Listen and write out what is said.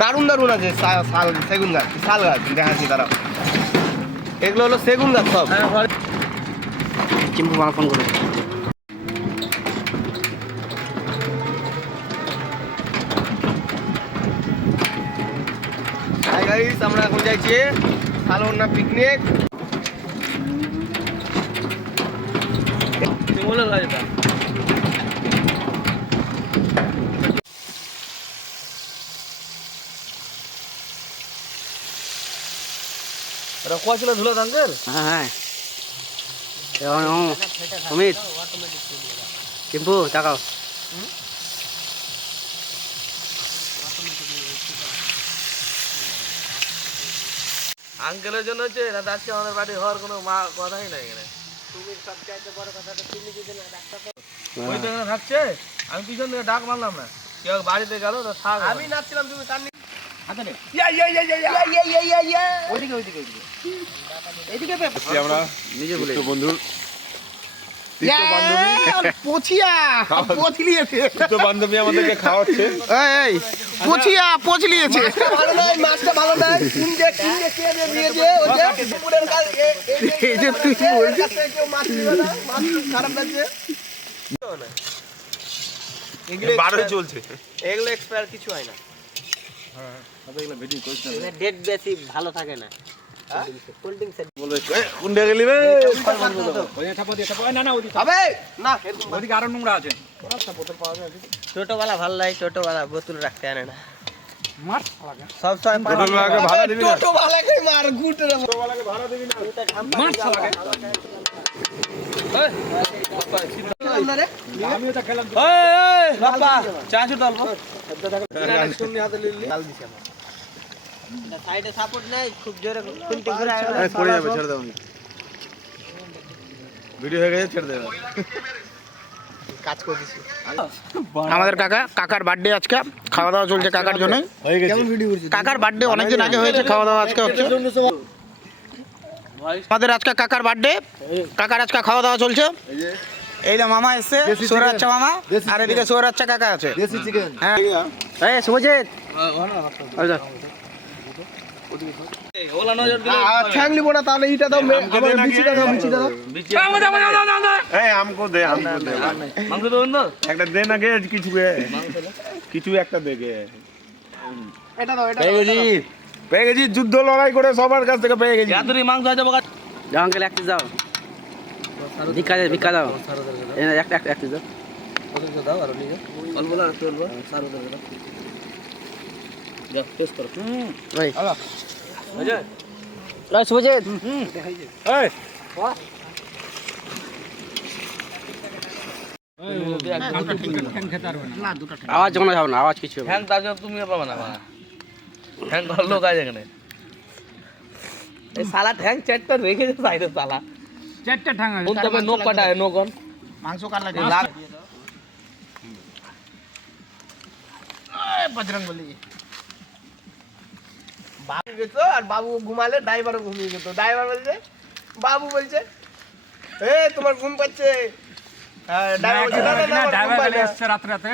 সেগুন আছে শাল সেগুন গাছ শাল গাছ দেখাচ্ছি তারা এগুলো হলো সেগুন গাছ সব। চিম্পু মামা ফোন করে। আমরা এখন যাইছি সালনা পিকনিক শিমুলের গাছ এটা কোয়া ছিল ধুলো দাঙ্গের হ্যাঁ হ্যাঁ অমিত চিম্পু তাকাও আঙ্কেলের জন্য হচ্ছে না আজকে আমাদের বাড়ি হওয়ার কোনো মা কথাই নাই এখানে ওই তো এখানে থাকছে আমি পিছন থেকে ডাক মারলাম না কেউ বাড়িতে গেল তো আমি নাচছিলাম তুমি কান্নি বন্ধুর পচিয়া পচলিয়েছে তো বান্ধবী আমাদেরকে খাওয়াচ্ছে এই পচিয়া পচলিয়েছে এই যে তুই বলছিস বারোই চলছে এগুলো এক্সপায়ার কিছু হয় না বেশি ভালো থাকে না বলবে "এ, কোনটা গেলি না ছোটবেলা ভালো লাগে ছোটবেলা বোতল রাখতে আনে না সব সময় ভাড়া দিবি না মার গুট চা চুট অল্প সাইডে সাপোর্ট নাই খুব জোরে খুলতে ঘুরে পড়ে যাবে ছেড়ে দেবো ভিডিও হয়ে গেছে ছেড়ে দেবে। কাজ করে আমাদের কাকা কাকার বার্থডে আজকে। খাওয়া দাওয়া চলছে কাকার জন্য হয়ে গেছে কাকার বার্থডে অনেকদিন আগে হয়েছে খাওয়া দাওয়া আজকে হচ্ছে। আমাদের আজকে কাকার বার্থডে কাকার আজকে খাওয়া দাওয়া চলছে। এই যে মামা এসছে সৌরাচ্ছা মামা আর এদিকে সৌরাচ্ছা কাকা আছে। হ্যাঁ। এই শুভজিৎ। ওই যা। ওলা নজর দিলে ঠ্যাং নিবো না তাহলে ইটা দাও মে- আমার বিচিটা দাও বিচিটা দাও। এই আমকো দে আমকো দে। মাংস দেবেন তো একটা দে না গে কিছু একটা দে গে। এটা দাও এটা পেয়ে গেছি। পেয়ে গেছি যুদ্ধ লড়াই করে সবার কাছ থেকে পেয়ে গেছি। যাদের মাংস যাও দাও ভিক্ষা দাও। একটা একটা এক দাও। দাও আর নিয়ে অল্প দাও একটু অল্প। সার দাও। যাও টেস্ট করো। শুভজিৎ। এই। আওয়াজ যাও না আওয়াজ কিছু হবে না। হ্যাং তার জন্য তুমি পাবে না হ্যাং করার লোক আছে এখানে। এই সালা ঠ্যাং চারটা রেখেছে সাইডে সালা। চারটা ঠাং আছে। কোন তবে নোক কাটা হয় নোকন মাংস কার লাগে লাগ বজরং বলি। বাবু গেছো আর বাবু ঘুমালে ড্রাইভারও ঘুমিয়ে গেতো। ড্রাইভার বলছে বাবু বলছে এ তোমার ঘুম পাচ্ছে। হ্যাঁ ড্রাইভার না। রাত্রে রাতে।